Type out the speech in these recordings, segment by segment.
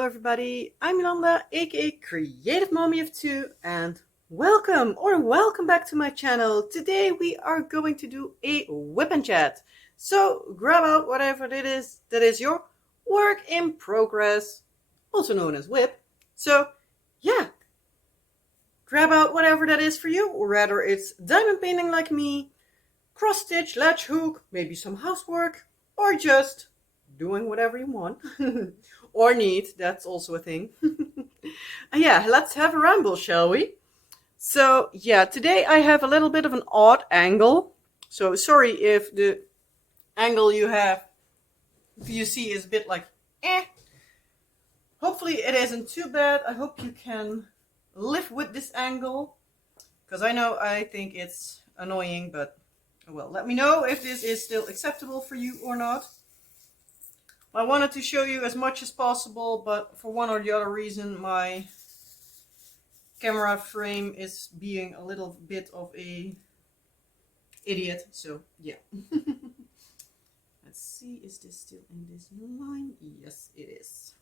Hello everybody, I'm Yolanda, aka Creative Mommy of Two, and welcome back to my channel. Today we are going to do a whip and chat. So grab out whatever it is that is your work in progress, also known as whip. So yeah, grab out whatever that is for you, whether it's diamond painting like me, cross stitch, latch hook, maybe some housework, or just doing whatever you want or need. That's also a thing. Yeah, let's have a ramble, shall we? So yeah, today I have a little bit of an odd angle. So sorry if the angle you see is a bit like eh. Hopefully it isn't too bad. I hope you can live with this angle, because I think it's annoying, but well, let me know if this is still acceptable for you or not. I wanted to show you as much as possible, but for one or the other reason, my camera frame is being a little bit of a idiot. So yeah. Let's see, is this still in this line? Yes, it is.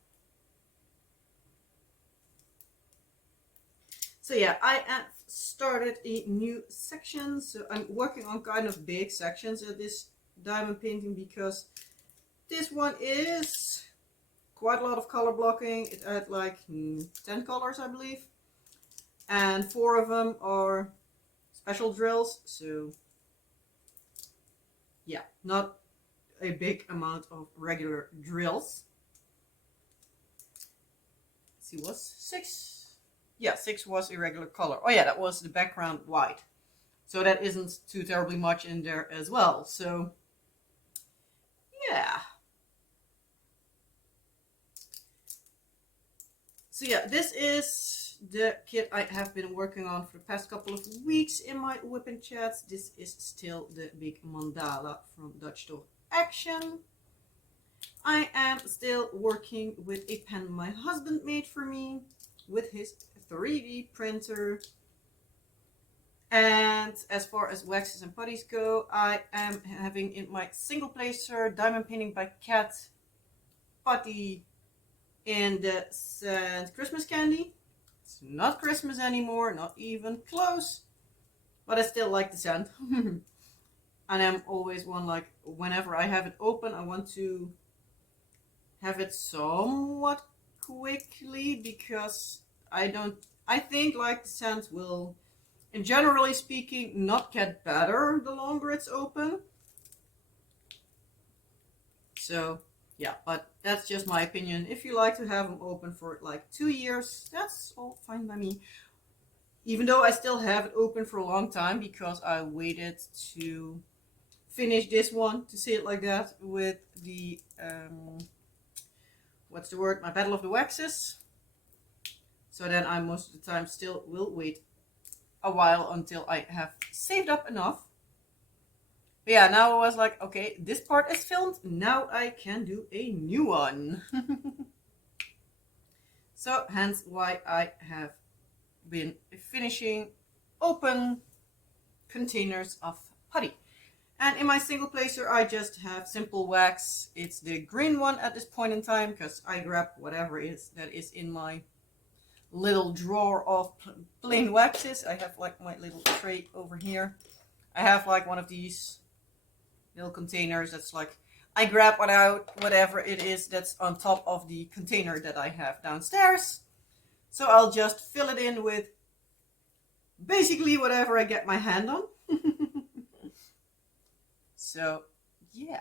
So yeah, I have started a new section. So I'm working on kind of big sections at this diamond painting, because this one is quite a lot of color blocking. It had like 10 colors, I believe, and 4 of them are special drills. So yeah, not a big amount of regular drills. Let's see, was 6? Yeah, 6 was irregular color. Oh yeah, that was the background white. So that isn't too terribly much in there as well. So yeah. So yeah, this is the kit I have been working on for the past couple of weeks in my WIP and Chats. This is still the big mandala from Dutch Door Action. I am still working with a pen my husband made for me with his 3D printer. And as far as waxes and putties go, I am having in my single placer Diamond Painting by Cat putty in the scent Christmas Candy. It's not Christmas anymore, not even close, but I still like the scent. And I'm always one, like, whenever I have it open, I want to have it somewhat quickly, because I think like the scent will, and generally speaking, not get better the longer it's open. So yeah, but that's just my opinion. If you like to have them open for like 2 years, that's all fine by me. Even though I still have it open for a long time, because I waited to finish this one, to say it like that, with the what's the word, my Battle of the Waxes. So then I most of the time still will wait a while until I have saved up enough. But yeah, now I was like, okay, this part is filmed, now I can do a new one. So hence why I have been finishing open containers of putty. And in my single placer I just have simple wax. It's the green one at this point in time, because I grab whatever that is in my little drawer of plain waxes. I have like my little tray over here. I have like one of these little containers that's like, I grab whatever it is that's on top of the container that I have downstairs. So I'll just fill it in with basically whatever I get my hand on. So yeah,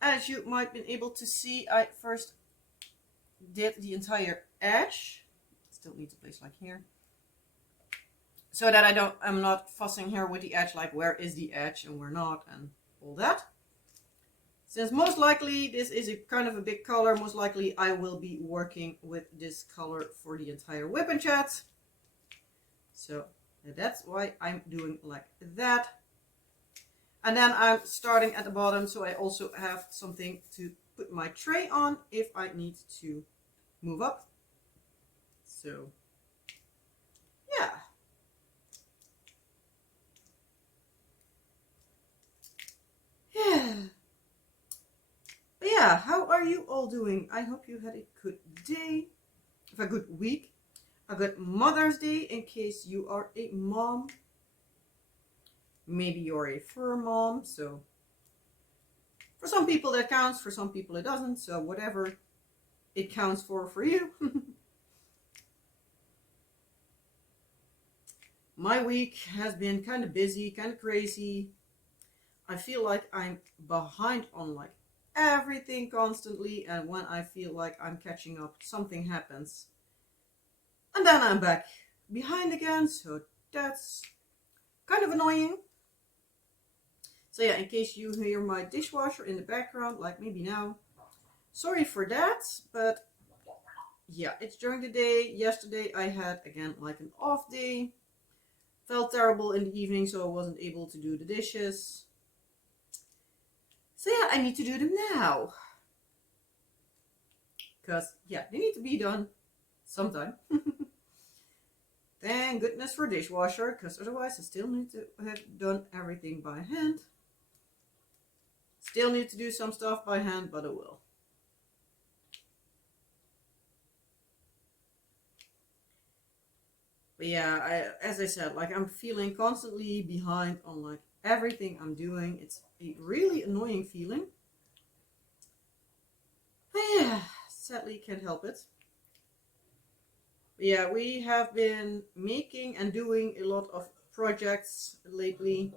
as you might have been able to see, I first did the entire edge. Still need to place like here, so that I'm not fussing here with the edge, like where is the edge and where not and all that. Since most likely this is a kind of a big color, most likely I will be working with this color for the entire WIP and Chat. So that's why I'm doing like that. And then I'm starting at the bottom, so I also have something to put my tray on if I need to move up. So yeah. But yeah, yeah, how are you all doing? I hope you had a good day, a good week, a good Mother's Day in case you are a mom. Maybe you're a fur mom, so for some people that counts, for some people it doesn't, so whatever it counts for you. My week has been kind of busy, kind of crazy. I feel like I'm behind on like everything constantly, and when I feel like I'm catching up, something happens. And then I'm back behind again, so that's kind of annoying. So yeah, in case you hear my dishwasher in the background, like maybe now, sorry for that, but yeah, it's during the day. Yesterday I had again like an off day. Felt terrible in the evening, so I wasn't able to do the dishes. So yeah, I need to do them now. Because yeah, they need to be done sometime. Thank goodness for dishwasher, because otherwise I still need to have done everything by hand. Still need to do some stuff by hand, but I will. But yeah, as I said, like I'm feeling constantly behind on like everything I'm doing. It's a really annoying feeling. But yeah, sadly can't help it. But yeah, we have been making and doing a lot of projects lately.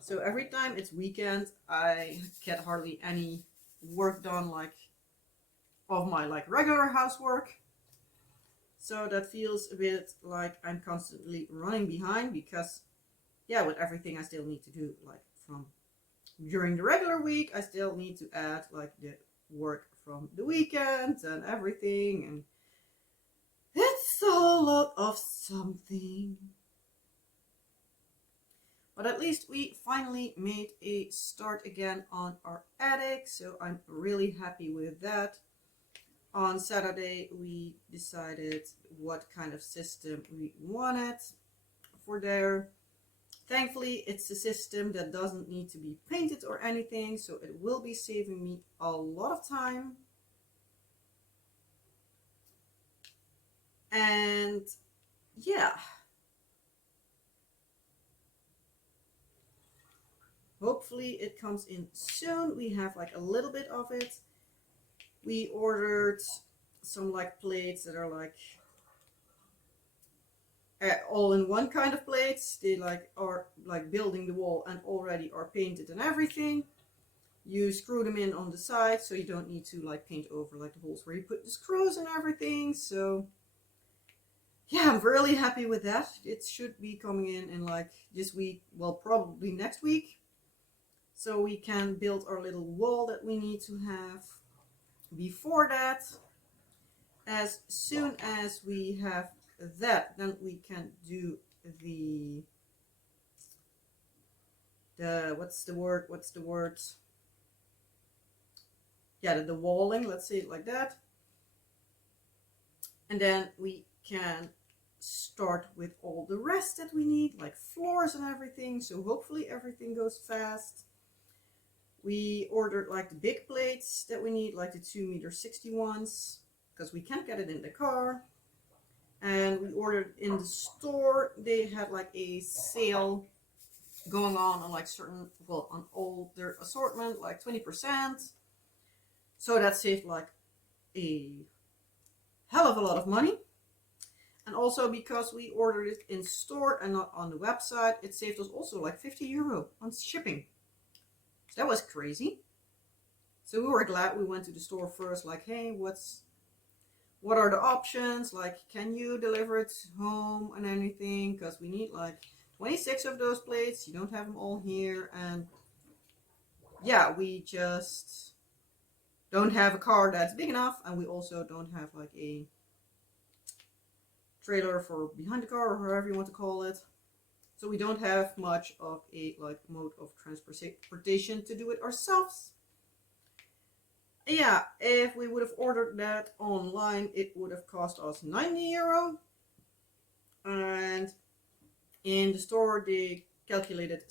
So every time it's weekend, I get hardly any work done like of my like regular housework. So that feels a bit like I'm constantly running behind because yeah, with everything I still need to do like from during the regular week, I still need to add like the work from the weekend and everything, and it's a lot of something. But at least we finally made a start again on our attic, so I'm really happy with that. On Saturday, we decided what kind of system we wanted for there. Thankfully, it's a system that doesn't need to be painted or anything, so it will be saving me a lot of time. And yeah, hopefully it comes in soon. We have like a little bit of it. We ordered some like plates that are like all in one kind of plates. They like are like building the wall and already are painted and everything. You screw them in on the side, so you don't need to like paint over like the holes where you put the screws and everything. So yeah, I'm really happy with that. It should be coming in like this week, well probably next week, so we can build our little wall that we need to have. Before that, as soon as we have that, then we can do the what's the word, yeah, the walling, let's say it like that. And then we can start with all the rest that we need, like floors and everything, so hopefully everything goes fast. We ordered like the big plates that we need, like the 2 meter 60 ones, because we can't get it in the car. And we ordered in the store. They had like a sale going on like certain, well, on all their assortment, like 20%. So that saved like a hell of a lot of money. And also because we ordered it in store and not on the website, it saved us also like €50 on shipping. So that was crazy. So we were glad we went to the store first, like, hey, what are the options? Like, can you deliver it home and anything? Because we need like 26 of those plates. You don't have them all here. And yeah, we just don't have a car that's big enough. And we also don't have like a trailer for behind the car or however you want to call it. So we don't have much of a like mode of transportation to do it ourselves. Yeah, if we would have ordered that online, it would have cost us €90. And in the store, they calculated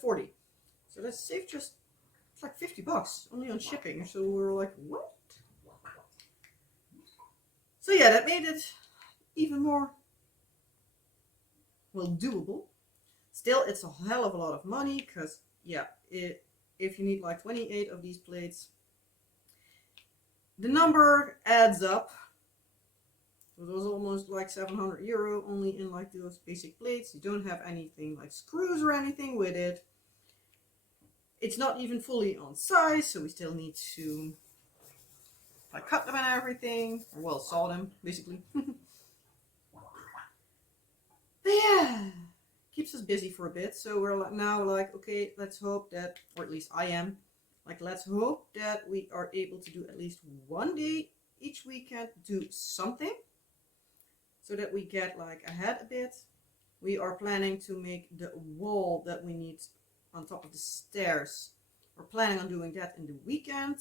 40. So let's save just It's like $50 only on shipping. So we were like, what? So yeah, that made it even more, well, doable. Still, it's a hell of a lot of money because, yeah, if you need like 28 of these plates, the number adds up. So it was almost like €700 only in like those basic plates. You don't have anything like screws or anything with it. It's not even fully on size, so we still need to like cut them and everything, or well, saw them basically. But yeah, keeps us busy for a bit. So we're now like, okay, let's hope that, or at least I am, like, let's hope that we are able to do at least one day each weekend, do something, so that we get like ahead a bit. We are planning to make the wall that we need on top of the stairs. We're planning on doing that in the weekend.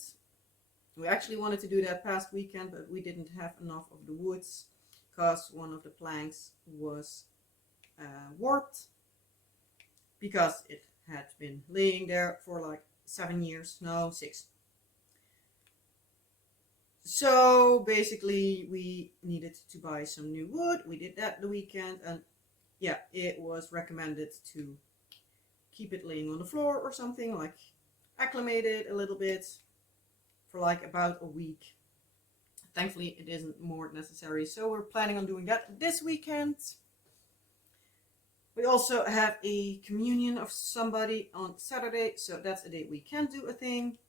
We actually wanted to do that past weekend, but we didn't have enough of the woods because one of the planks was warped because it had been laying there for like 7 years, no, 6. So basically we needed to buy some new wood. We did that the weekend, and yeah, it was recommended to keep it laying on the floor or something, like acclimate it a little bit for like about a week. Thankfully it isn't more necessary, so we're planning on doing that this weekend. We also have a communion of somebody on Saturday, so that's a day we can do a thing.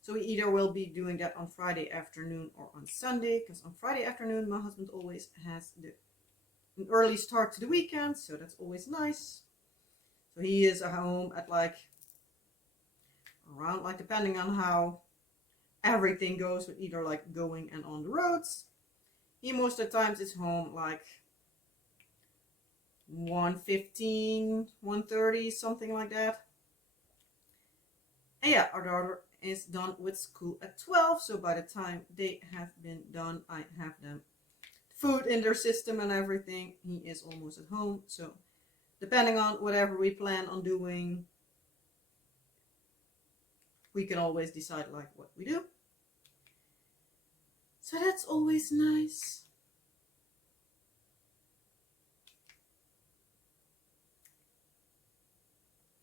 So we either will be doing that on Friday afternoon or on Sunday, because on Friday afternoon my husband always has an early start to the weekend, so that's always nice. So he is at home at like around, like, depending on how everything goes with either like going and on the roads, he most of the times is home like 1:15, 1:30, something like that. And yeah, our daughter is done with school at 12, so by the time they have been done, I have them food in their system and everything. He is almost at home, so depending on whatever we plan on doing, we can always decide like what we do. So that's always nice.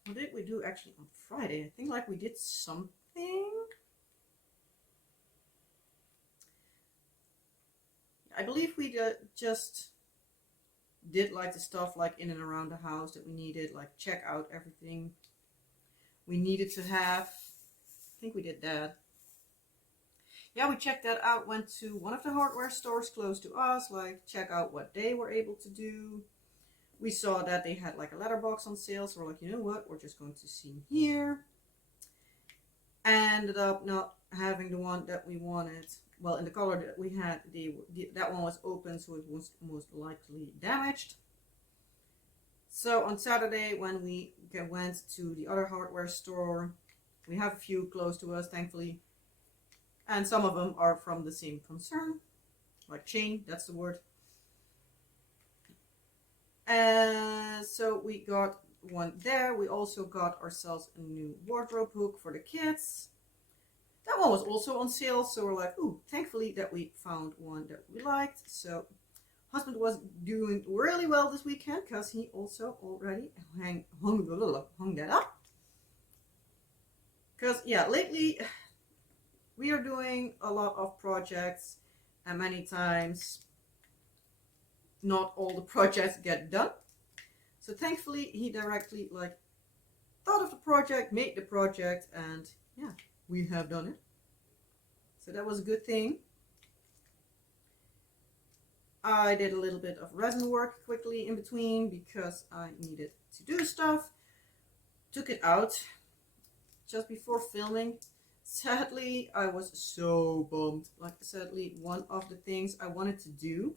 What did we do actually on Friday? I think like we did something. I believe we just did like the stuff like in and around the house that we needed, like check out everything we needed to have. I think we did that. Yeah, we checked that out, went to one of the hardware stores close to us, like check out what they were able to do. We saw that they had like a letterbox on sale, so we're like, you know what, we're just going to see here. Ended up not having the one that we wanted. Well, in the color that we had, that one was open, so it was most likely damaged. So on Saturday, when we went to the other hardware store, we have a few close to us, thankfully. And some of them are from the same concern, like chain, that's the word. So we got one there. We also got ourselves a new wardrobe hook for the kids. That one was also on sale, so we're like, ooh, thankfully that we found one that we liked. So husband was doing really well this weekend because he also already hung that up. Because yeah, lately we are doing a lot of projects, and many times not all the projects get done. So thankfully he directly like thought of the project, made the project, and yeah, we have done it. So that was a good thing. I did a little bit of resin work quickly in between because I needed to do stuff. Took it out just before filming. Sadly, I was so bummed. Like, sadly, one of the things I wanted to do,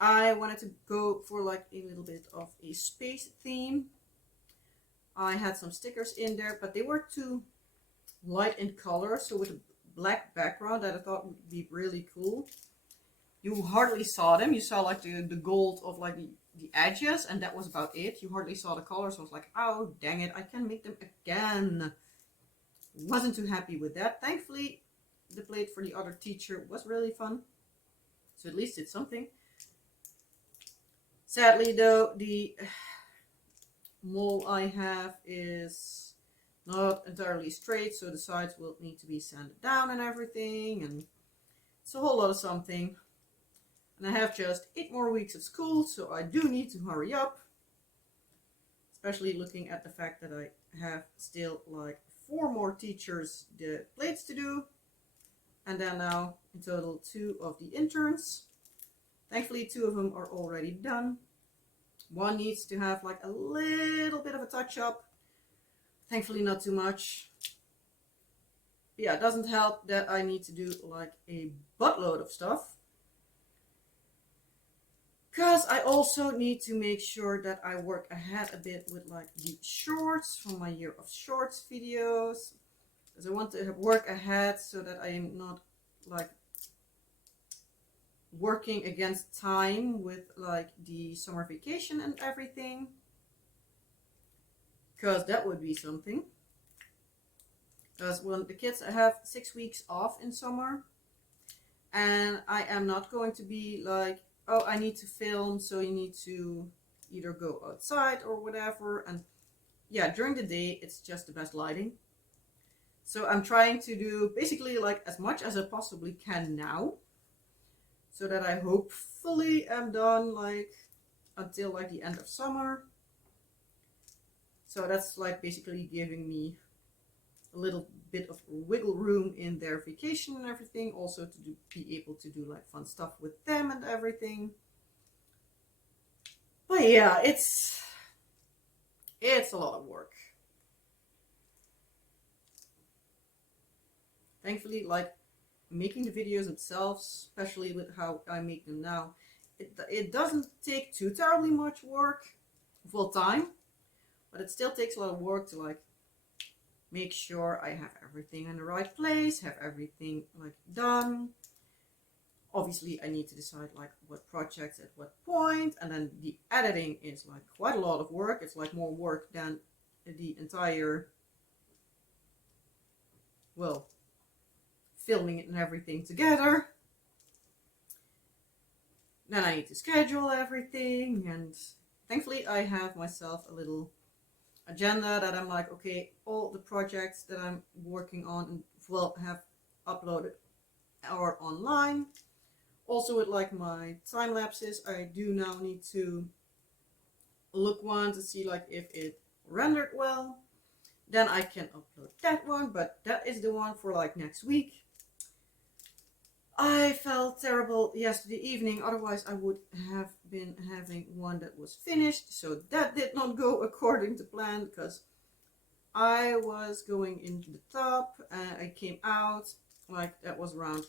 I wanted to go for like a little bit of a space theme. I had some stickers in there, but they were too light in color, so with a black background that I thought would be really cool. You hardly saw them. You saw like the gold of like the edges, and that was about it. You hardly saw the colors. So I was like, oh dang it, I can make them again. Wasn't too happy with that. Thankfully, the plate for the other teacher was really fun. So at least it's something. Sadly though, the mole I have is not entirely straight, so the sides will need to be sanded down and everything, and it's a whole lot of something. And I have just 8 more weeks of school, so I do need to hurry up. Especially looking at the fact that I have still like 4 more teachers the plates to do. And then now in total 2 of the interns. Thankfully 2 of them are already done. One needs to have like a little bit of a touch up. Thankfully not too much. But yeah, it doesn't help that I need to do like a buttload of stuff. Because I also need to make sure that I work ahead a bit with like the shorts from my year of shorts videos. Because I want to work ahead so that I am not like working against time with like the summer vacation and everything. Because that would be something. Because when the kids have 6 weeks off in summer, and I am not going to be like, oh, I need to film, so you need to either go outside or whatever. And yeah, during the day, it's just the best lighting. So I'm trying to do basically like as much as I possibly can now, so that I hopefully am done like until like the end of summer. So that's like basically giving me a little bit of wiggle room in their vacation and everything, also to be able to do like fun stuff with them and everything. But yeah, it's a lot of work. Thankfully, like making the videos themselves, especially with how I make them now, it doesn't take too terribly much work full time, but it still takes a lot of work to like make sure I have everything in the right place, have everything like done. Obviously I need to decide like what projects at what point, and then the editing is like quite a lot of work. It's like more work than the entire, well, filming it and everything together. Then I need to schedule everything, and thankfully I have myself a little agenda that I'm like, okay, all the projects that I'm working on and will have uploaded or online. Also with like my time lapses, I do now need to look one to see like if it rendered well. Then I can upload that one, but that is the one for like next week. I felt terrible yesterday evening, otherwise I would have been having one that was finished. So that did not go according to plan, because I was going into the tub and I came out, like that was around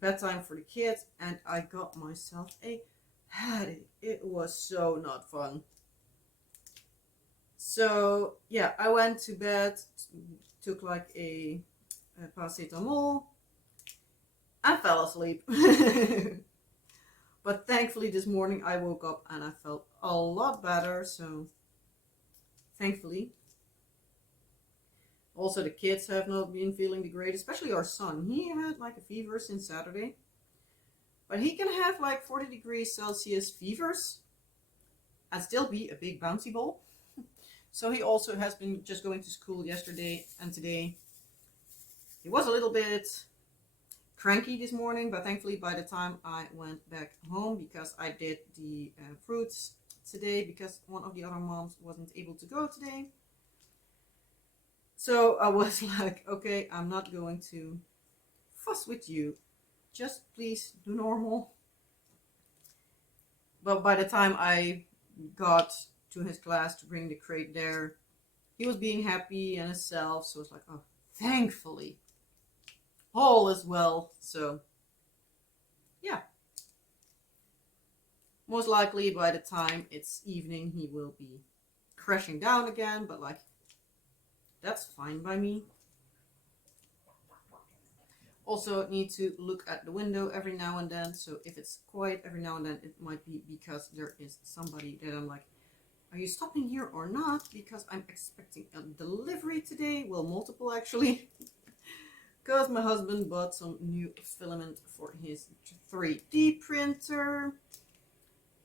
bedtime for the kids, and I got myself a headache. It was so not fun. So yeah, I went to bed, took like a paracetamol, and fell asleep. But thankfully this morning I woke up and I felt a lot better, so thankfully. Also the kids have not been feeling the great, especially our son. He had like a fever since Saturday. But he can have like 40 degrees Celsius fevers and still be a big bouncy ball. So he also has been just going to school yesterday and today. He was a little bit cranky this morning, but thankfully by the time I went back home, because I did the fruits today, because one of the other moms wasn't able to go today. So I was like, okay, I'm not going to fuss with you. Just please do normal. But by the time I got to his class to bring the crate there, he was being happy and himself. So it's like, oh, thankfully, all is well. So yeah, most likely by the time it's evening, he will be crashing down again. But like, that's fine by me. Also need to look at the window every now and then. So if it's quiet every now and then, it might be because there is somebody that I'm like, are you stopping here or not? Because I'm expecting a delivery today. Well, multiple actually. Because my husband bought some new filament for his 3D printer.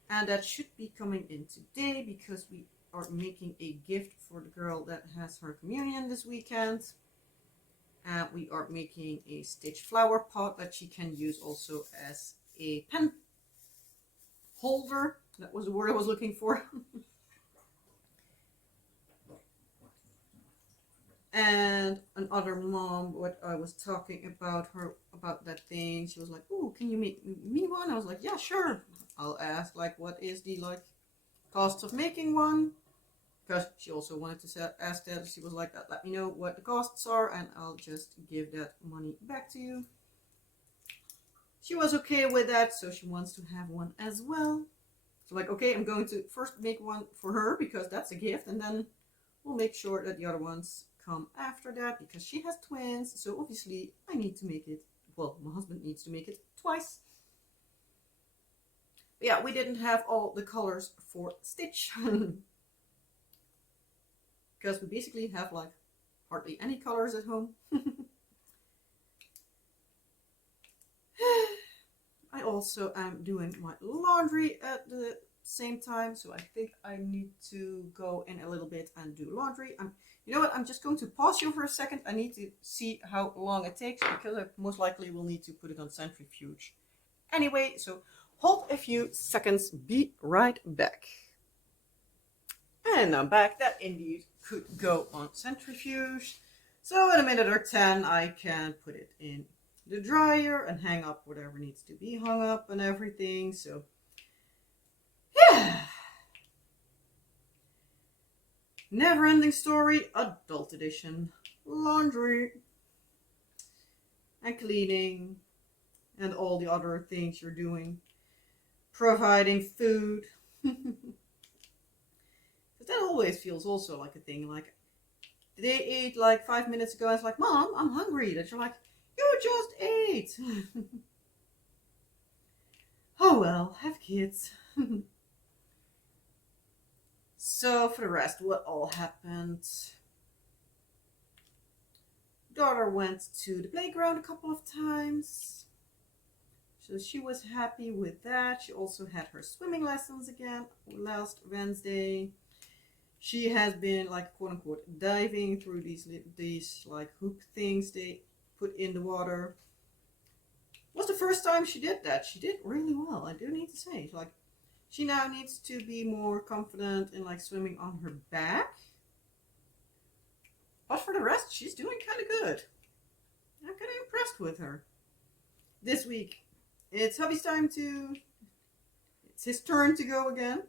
And that should be coming in today because we are making a gift for the girl that has her communion this weekend. And we are making a stitch flower pot that she can use also as a pen holder. That was the word I was looking for. And another mom, what I was talking about her about that thing, she was like, "Oh, can you make me one?" I was like, "Yeah, sure." I'll ask like, "What is the like cost of making one?" Because she also wanted to ask that. She was like, "Let me know what the costs are, and I'll just give that money back to you." She was okay with that, so she wants to have one as well. So like, okay, I'm going to first make one for her because that's a gift, and then we'll make sure that the other ones come after that because she has twins. So obviously I need to make it. Well, my husband needs to make it twice. But yeah, we didn't have all the colors for Stitch because we basically have like hardly any colors at home. I also am doing my laundry at the same time, so I think I need to go in a little bit and do laundry. You know what? I'm just going to pause you for a second. I need to see how long it takes because I most likely will need to put it on centrifuge. Anyway, so hold a few seconds. Be right back. And I'm back. That indeed could go on centrifuge. So in a minute or 10, I can put it in the dryer and hang up whatever needs to be hung up and everything. So yeah, never ending story, adult edition. Laundry and cleaning and all the other things you're doing. Providing food. But that always feels also like a thing. Like, they ate like 5 minutes ago. I was like, Mom, I'm hungry. That you're like, you just ate. Oh well, have kids. So for the rest, what all happened? Daughter went to the playground a couple of times. So she was happy with that. She also had her swimming lessons again last Wednesday. She has been like quote unquote diving through these like hoop things they put in the water. It was the first time she did that. She did really well, I do need to say. Like, she now needs to be more confident in like swimming on her back. But for the rest, she's doing kind of good. I'm kind of impressed with her. This week, it's hubby's time to. It's his turn to go again.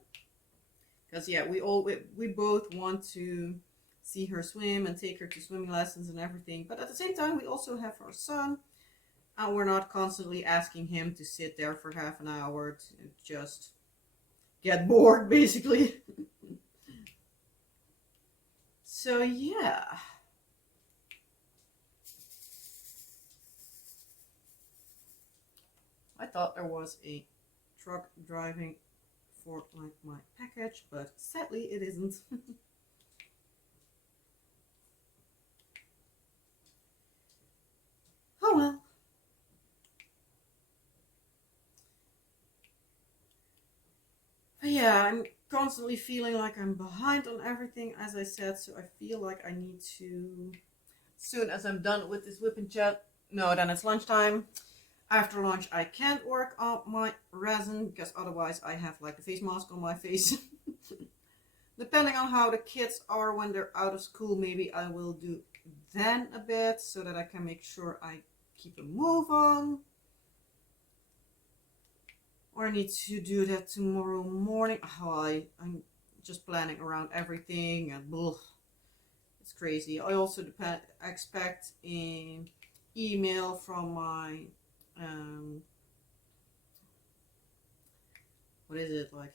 Because yeah, we both want to see her swim and take her to swimming lessons and everything. But at the same time, we also have our son, and we're not constantly asking him to sit there for half an hour to just get bored, basically. So yeah. I thought there was a truck driving for like my package, but sadly it isn't. Oh well. But yeah, I'm constantly feeling like I'm behind on everything, as I said, so I feel like I need to. Soon as I'm done with this WIP and Chat, no, then it's lunchtime. After lunch, I can't work on my resin because otherwise I have like the face mask on my face. Depending on how the kids are when they're out of school, maybe I will do then a bit so that I can make sure I keep a move on. Or I need to do that tomorrow morning. Oh, I'm just planning around everything and blah. It's crazy. I also expect an email from my what is it, like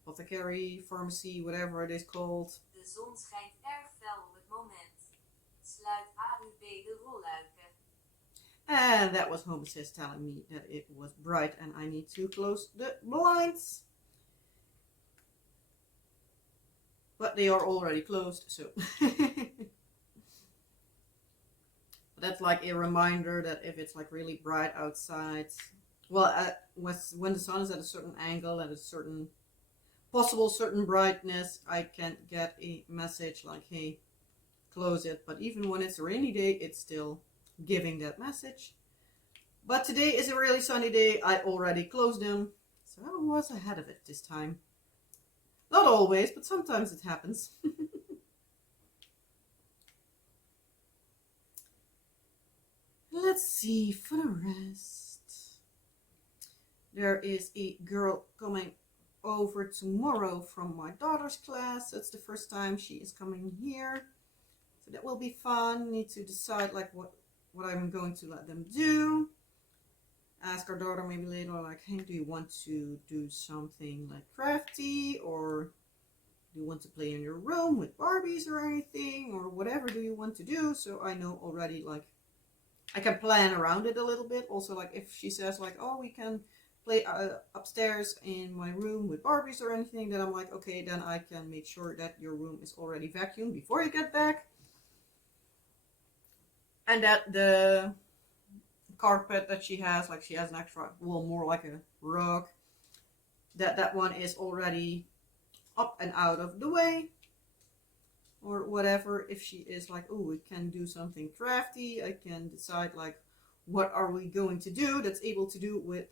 apothecary, pharmacy, whatever it is called. De zon schijnt erg fel op het moment. Sluit AUB de rolluiken. And that was Home Assist telling me that it was bright and I need to close the blinds. But they are already closed, so that's like a reminder that if it's like really bright outside, well, when the sun is at a certain angle, at a certain possible certain brightness, I can get a message like, hey, close it. But even when it's a rainy day, it's still giving that message. But today is a really sunny day. I already closed them, so I was ahead of it this time. Not always, but sometimes it happens. Let's see for the rest. There is a girl coming over tomorrow from my daughter's class. That's the first time she is coming here. So that will be fun. Need to decide like what I'm going to let them do. Ask our daughter maybe later like, hey, do you want to do something like crafty, or do you want to play in your room with Barbies or anything, or whatever do you want to do? So I know already like I can plan around it a little bit. Also, like if she says like, oh, we can play upstairs in my room with Barbies or anything, then I'm like, okay, then I can make sure that your room is already vacuumed before you get back, and that the carpet that she has, like she has an extra, well, more like a rug, that one is already up and out of the way, or whatever. If she is like, oh, we can do something crafty, I can decide like what are we going to do that's able to do with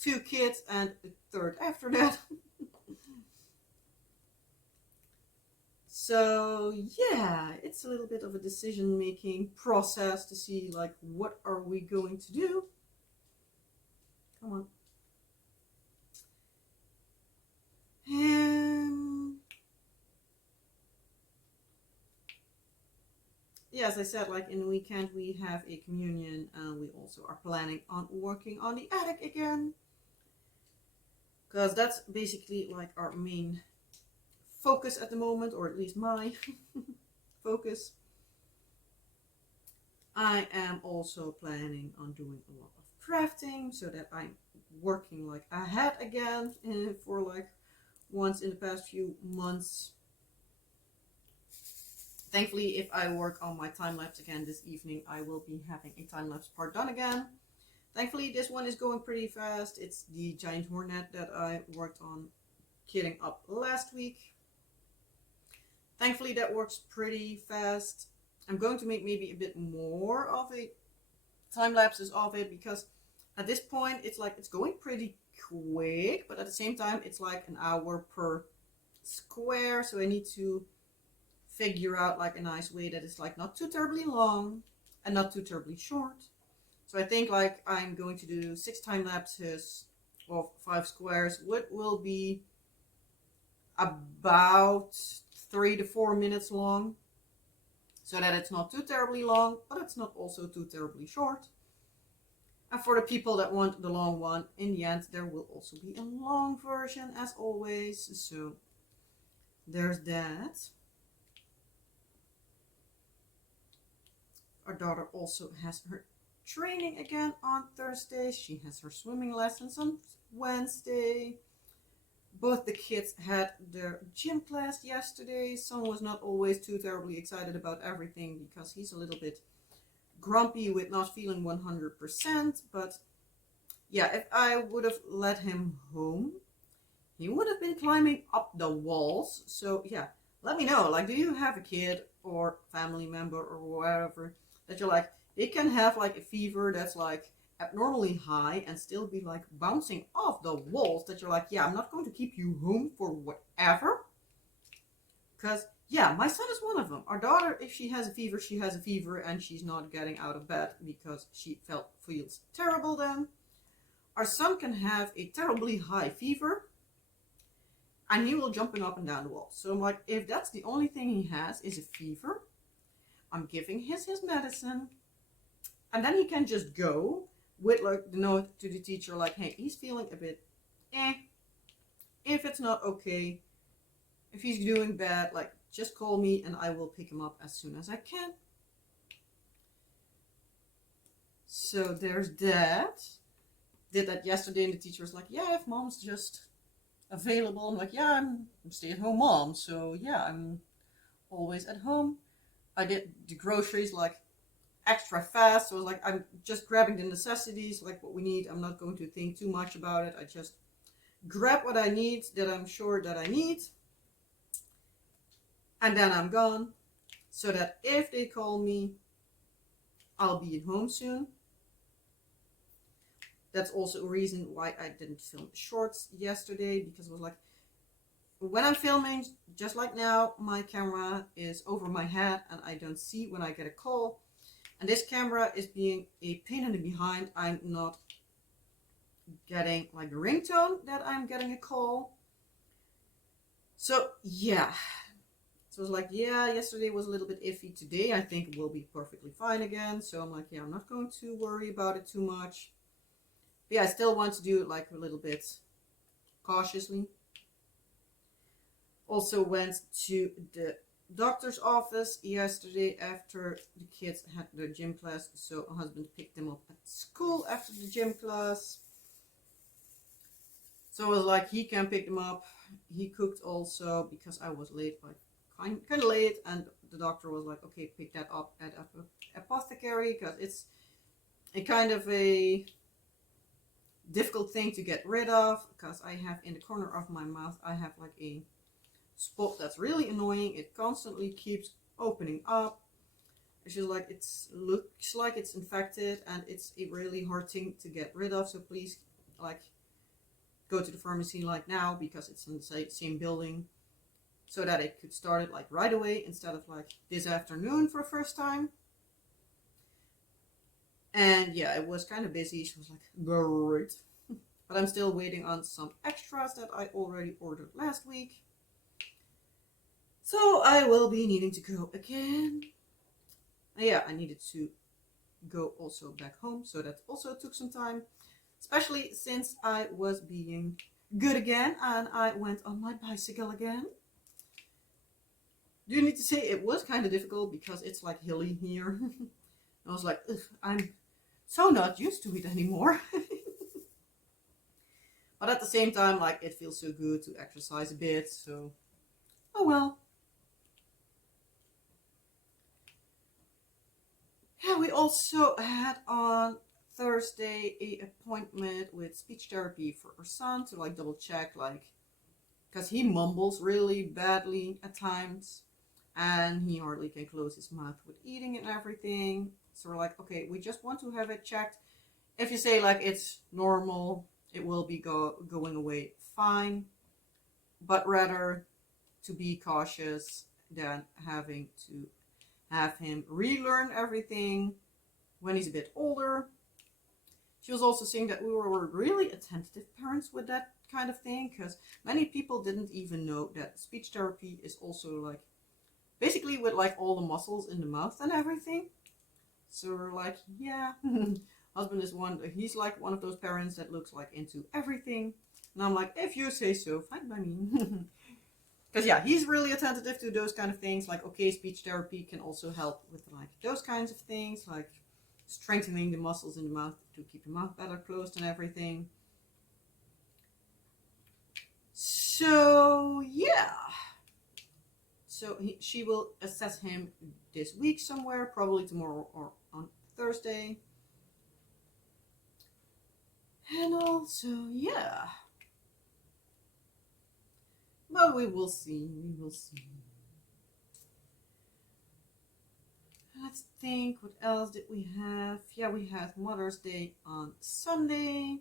2 kids and a third after that. So yeah, it's a little bit of a decision making process to see like what are we going to do. Come on. Yeah, as I said, like in the weekend we have a communion, and we also are planning on working on the attic again, because that's basically like our main focus at the moment, or at least my focus. I am also planning on doing a lot of crafting so that I'm working like ahead again for like once in the past few months. Thankfully, if I work on my time-lapse again this evening, I will be having a time-lapse part done again. Thankfully, this one is going pretty fast. It's the giant hornet that I worked on kitting up last week. Thankfully, that works pretty fast. I'm going to make maybe a bit more of a time-lapses of it, because at this point, it's like it's going pretty quick, but at the same time, it's like an hour per square, so I need to figure out like a nice way that is like not too terribly long and not too terribly short. So I think like I'm going to do 6 time lapses of 5 squares, which will be about 3 to 4 minutes long, so that it's not too terribly long, but it's not also too terribly short. And for the people that want the long one, in the end there will also be a long version as always, so there's that. Our daughter also has her training again on Thursday. She has her swimming lessons on Wednesday. Both the kids had their gym class yesterday. Son was not always too terribly excited about everything because he's a little bit grumpy with not feeling 100%. But yeah, if I would have let him home, he would have been climbing up the walls. So yeah, let me know. Like, do you have a kid or family member or whatever that you're like, they can have like a fever that's like abnormally high and still be like bouncing off the walls, that you're like, yeah, I'm not going to keep you home for whatever. Because yeah, my son is one of them. Our daughter, if she has a fever, she has a fever and she's not getting out of bed because she feels terrible then. Our son can have a terribly high fever and he will jumping up and down the wall. So I'm like, if that's the only thing he has is a fever, I'm giving his medicine, and then he can just go with like the note to the teacher like, hey, he's feeling a bit if it's not okay, if he's doing bad, like just call me and I will pick him up as soon as I can. So there's that. Did that yesterday, and the teacher was like, yeah, if mom's just available. I'm like, yeah, I'm a stay-at-home mom, so yeah, I'm always at home. I did the groceries like extra fast, so I was like, I'm just grabbing the necessities, like what we need. I'm not going to think too much about it. I just grab what I need that I'm sure that I need, and then I'm gone, so that if they call me, I'll be at home soon. That's also a reason why I didn't film shorts yesterday, because it was like, when I'm filming, just like now, my camera is over my head and I don't see when I get a call. And this camera is being a pain in the behind. I'm not getting like a ringtone that I'm getting a call. So yeah. So I was like, yeah, yesterday was a little bit iffy. Today I think it will be perfectly fine again. So I'm like, yeah, I'm not going to worry about it too much. But yeah, I still want to do it like a little bit cautiously. Also went to the doctor's office yesterday after the kids had their gym class. So my husband picked them up at school after the gym class. So I was like, he can pick them up. He cooked also because I was late, but kind of late. And the doctor was like, okay, pick that up at apothecary, because it's a kind of a difficult thing to get rid of, because I have in the corner of my mouth, I have like a spot that's really annoying. It constantly keeps opening up. It's just like, it looks like it's infected, and it's a really hard thing to get rid of. So please, like, go to the pharmacy like now, because it's in the same building, so that it could start it like right away instead of like this afternoon for the first time. And yeah, it was kind of busy. She was like, great. But I'm still waiting on some extras that I already ordered last week. So I will be needing to go again. And yeah, I needed to go also back home, so that also took some time. Especially since I was being good again and I went on my bicycle again. Do you need to say it was kind of difficult because it's like hilly here. I was like, I'm so not used to it anymore. But at the same time, like, it feels so good to exercise a bit, so oh well. Yeah, we also had on Thursday a appointment with speech therapy for our son to like double check, like, because he mumbles really badly at times and he hardly can close his mouth with eating and everything. So we're like, okay, we just want to have it checked. If you say like it's normal, it will be going away fine, but rather to be cautious than having to have him relearn everything when he's a bit older. She was also saying that we were really attentive parents with that kind of thing, because many people didn't even know that speech therapy is also like basically with like all the muscles in the mouth and everything. So we're like, yeah. Husband is he's like one of those parents that looks like into everything. And I'm like, if you say so, fine by me. Because yeah, he's really attentive to those kind of things. Like, okay, speech therapy can also help with like those kinds of things, like strengthening the muscles in the mouth to keep the mouth better closed and everything. So yeah. So she will assess him this week somewhere, probably tomorrow or on Thursday. And also, yeah. But we will see. We will see. Let's think. What else did we have? Yeah, we had Mother's Day on Sunday.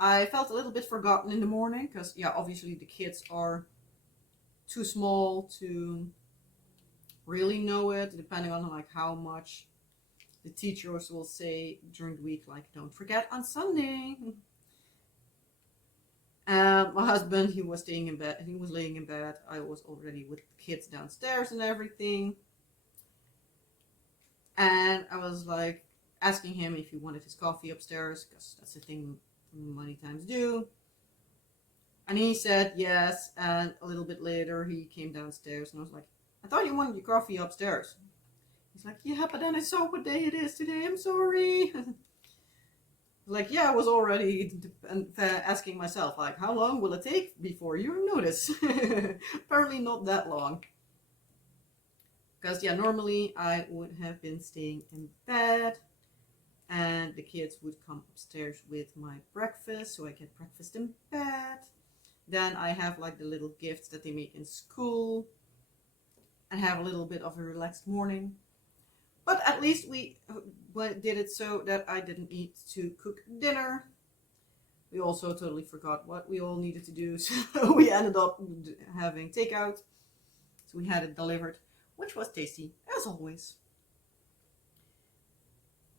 I felt a little bit forgotten in the morning because, yeah, obviously the kids are too small to really know it, depending on like how much the teachers will say during the week, like, don't forget on Sunday. My husband, he was staying in bed. He was laying in bed. I was already with the kids downstairs and everything. And I was like asking him if he wanted his coffee upstairs, because that's the thing many times do. And he said yes. And a little bit later, he came downstairs and I was like, I thought you wanted your coffee upstairs. He's like, yeah, but then I saw what day it is today. I'm sorry. Like, yeah, I was already asking myself, like, how long will it take before you notice? Apparently not that long. Because, yeah, normally I would have been staying in bed and the kids would come upstairs with my breakfast, so I get breakfast in bed. Then I have like the little gifts that they make in school and have a little bit of a relaxed morning. But at least we did it so that I didn't need to cook dinner. We also totally forgot what we all needed to do, so we ended up having takeout. So we had it delivered, which was tasty, as always.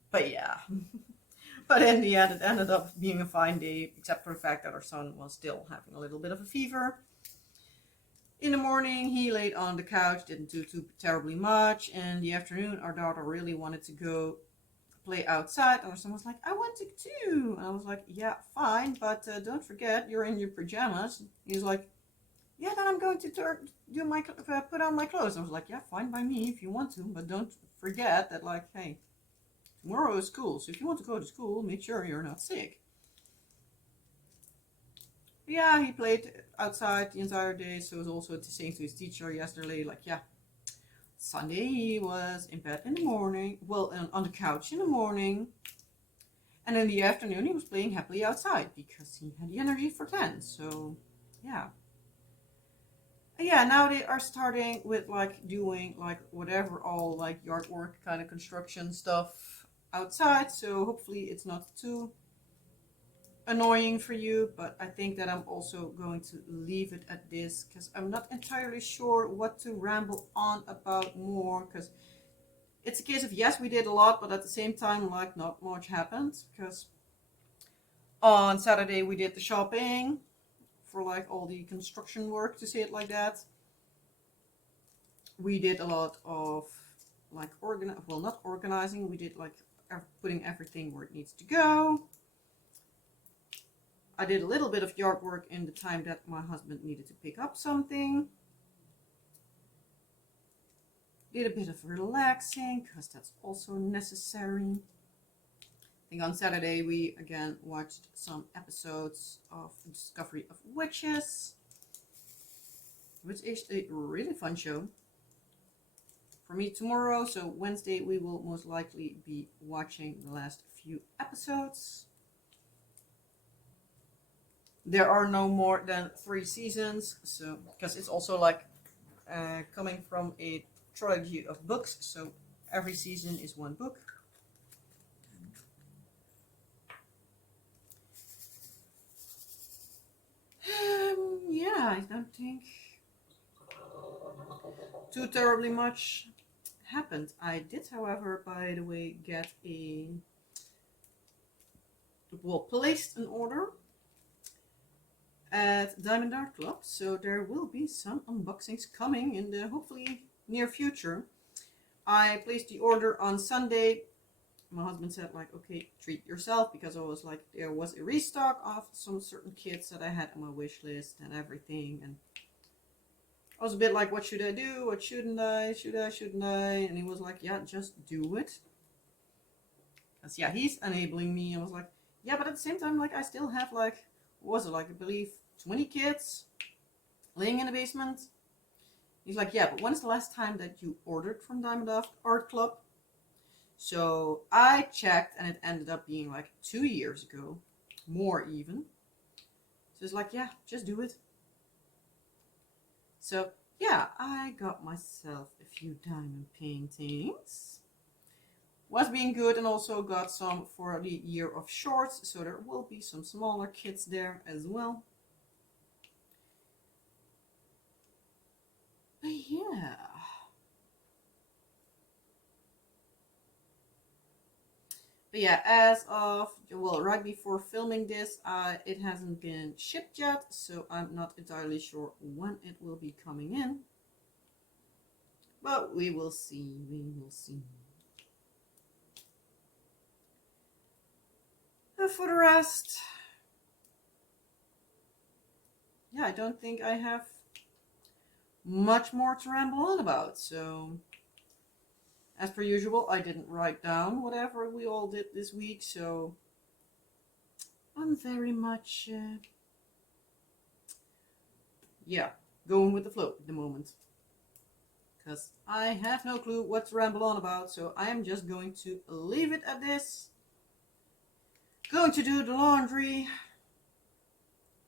But yeah. But in the end, it ended up being a fine day, except for the fact that our son was still having a little bit of a fever. In the morning, he laid on the couch, didn't do too terribly much. In the afternoon, our daughter really wanted to go play outside, and our son was like, I want to too. And I was like, yeah, fine, but don't forget, you're in your pajamas. He's like, yeah, then I'm going to put on my clothes. I was like, yeah, fine by me if you want to, but don't forget that, like, hey, tomorrow is school, so if you want to go to school, make sure you're not sick. Yeah, he played outside the entire day, so he was also saying to his teacher yesterday, like, yeah, Sunday he was in bed in the morning, well, on the couch in the morning, and in the afternoon he was playing happily outside because he had the energy for 10, so yeah. Yeah, now they are starting with like doing like whatever, all like yard work kind of construction stuff outside, so hopefully it's not too annoying for you, but I think that I'm also going to leave it at this because I'm not entirely sure what to ramble on about more, because it's a case of yes, we did a lot, but at the same time, like, not much happened, because on Saturday we did the shopping for like all the construction work, to say it like that. We did a lot of like not organizing, we did like putting everything where it needs to go. I did a little bit of yard work in the time that my husband needed to pick up something. Did a bit of relaxing because that's also necessary. I think on Saturday we again watched some episodes of The Discovery of Witches, which is a really fun show. For me tomorrow, so Wednesday, we will most likely be watching the last few episodes. There are no more than 3 seasons, so because it's also like coming from a trilogy of books, so every season is one book. Yeah, I don't think too terribly much happened. I did, however, by the way, get placed an order at Diamond Art Club, so there will be some unboxings coming in the hopefully near future. I placed the order on Sunday. My husband said, like, okay, treat yourself, because I was like, there was a restock of some certain kits that I had on my wish list and everything, and I was a bit like, what should I do? What shouldn't I? Shouldn't I? And he was like, yeah, just do it. Because, yeah, he's enabling me. I was like, yeah, but at the same time, like, I still have, like, what was it, like, I believe 20 kits laying in the basement. He's like, yeah, but when's the last time that you ordered from Diamond Art Club? So I checked, and it ended up being like 2 years ago, more even. So it's like, yeah, just do it. So yeah, I got myself a few diamond paintings. Was being good, and also got some for the year of shorts, so there will be some smaller kits there as well. But yeah. But yeah, as of, well, right before filming this, it hasn't been shipped yet, so I'm not entirely sure when it will be coming in. But we will see, we will see. And for the rest, yeah, I don't think I have much more to ramble on about, so As per usual, I didn't write down whatever we all did this week, so I'm very much, yeah, going with the flow at the moment. Because I have no clue what to ramble on about, so I am just going to leave it at this. Going to do the laundry,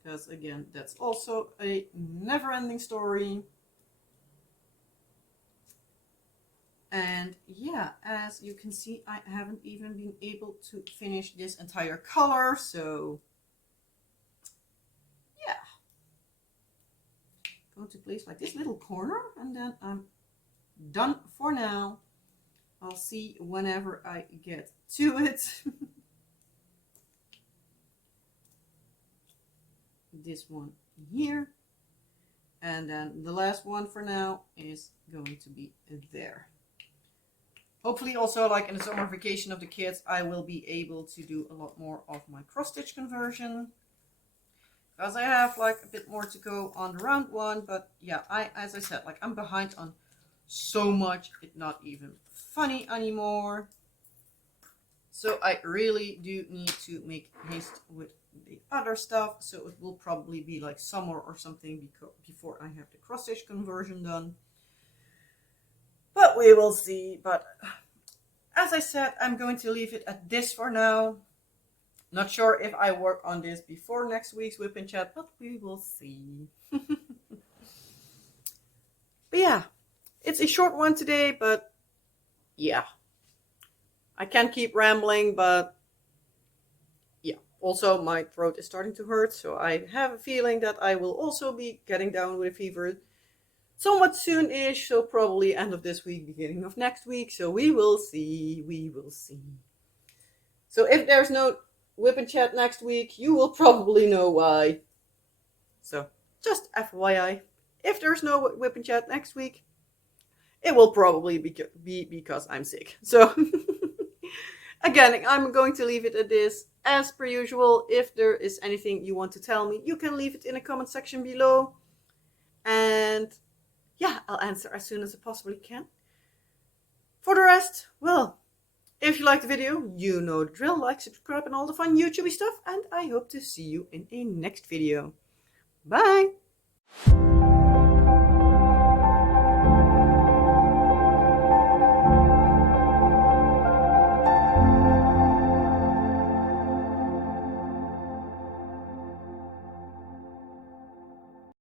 because again, that's also a never-ending story. And yeah, as you can see, I haven't even been able to finish this entire color, so yeah. Going to place like this little corner, and then I'm done for now. I'll see whenever I get to it. This one here. And then the last one for now is going to be there. Hopefully also, like in the summer vacation of the kids, I will be able to do a lot more of my cross stitch conversion. Because I have like a bit more to go on the round one. But yeah, as I said, like I'm behind on so much, it's not even funny anymore. So I really do need to make haste with the other stuff. So it will probably be like summer or something before I have the cross stitch conversion done. But we will see. But as I said, I'm going to leave it at this for now. Not sure if I work on this before next week's WIP and Chat, but we will see. But yeah, it's a short one today, but yeah. I can't keep rambling, but yeah. Also, my throat is starting to hurt, so I have a feeling that I will also be getting down with a fever somewhat soon-ish, so probably end of this week, beginning of next week. So we will see. We will see. So if there's no WIP and Chat next week, you will probably know why. So just FYI, if there's no WIP and Chat next week, it will probably be because I'm sick. So again, I'm going to leave it at this. As per usual, if there is anything you want to tell me, you can leave it in the comment section below. And yeah, I'll answer as soon as I possibly can. For the rest, well, if you liked the video, you know the drill. Like, subscribe, and all the fun YouTubey stuff. And I hope to see you in a next video. Bye!